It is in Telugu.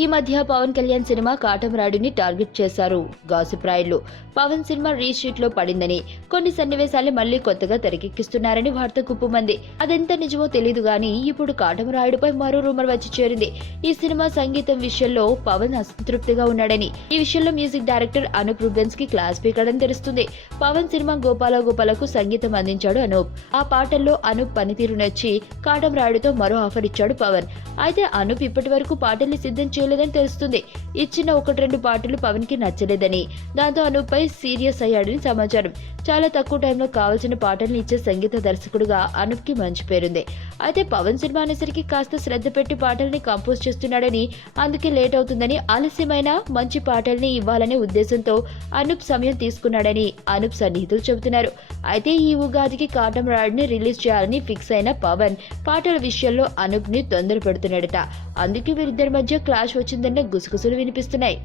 ఈ మధ్య పవన్ కళ్యాణ్ సినిమా కాటమరాయుడుని టార్గెట్ చేశారు గాసిప్ రాయుళ్లు. పవన్ సినిమా రీషీట్ లో పడిందని, కొన్ని సన్నివేశాలు మళ్లీ కొత్తగా తెరకెక్కిస్తున్నారని వార్త కుప్పమంది. అదెంత నిజమో తెలీదు గానీ ఇప్పుడు కాటమరాయుడుపై మరో రూమర్ వచ్చి చేరింది. ఈ సినిమా సంగీతం విషయంలో పవన్ అసంతృప్తిగా ఉన్నాడని, ఈ విషయంలో మ్యూజిక్ డైరెక్టర్ అనూప్ రూబెన్స్ కి క్లాస్ పీకాడని తెలుస్తుంది. పవన్ సినిమా గోపాల గోపాలకు సంగీతం అందించాడు అనూప్. ఆ పాటల్లో అనూప్ పనితీరు నచ్చి కాటమరాయుడుతో మరో ఆఫర్ ఇచ్చాడు పవన్. అయితే అనూప్ ఇప్పటి వరకు పాటల్ని సిద్ధం చేయలేదని తెలుస్తుంది. ఇచ్చిన 1-2 పాటలు పవన్ కి నచ్చలేదని, దాంతో అనూప్ పై సీరియస్ అయ్యాడని సమాచారం. చాలా తక్కువ టైంలో కావాల్సిన పాటల్ని ఇచ్చే సంగీత దర్శకుడుగా అనూప్ కి మంచి పేరుంది. అయితే పవన్ సినిమా అనేసరికి కాస్త శ్రద్ధ పెట్టి పాటల్ని కంపోజ్ చేస్తున్నాడని, అందుకే లేట్ అవుతుందని, ఆలస్యమైన మంచి పాటల్ని ఇవ్వాలనే ఉద్దేశంతో అనూప్ సమయం తీసుకున్నాడని అనూప్ సన్నిహితులు చెబుతున్నారు. అయితే ఈ ఉగాదికి కాటమరాయుడుని రిలీజ్ చేయాలని ఫిక్స్ అయిన పవన్ పాటల విషయంలో అనూప్ ని తొందర పెడుతున్నాడట. అందుకే వీరిద్దరి మధ్య క్లాష్ వచ్చిందన్న గుసగుసలు వినిపిస్తున్నాయి.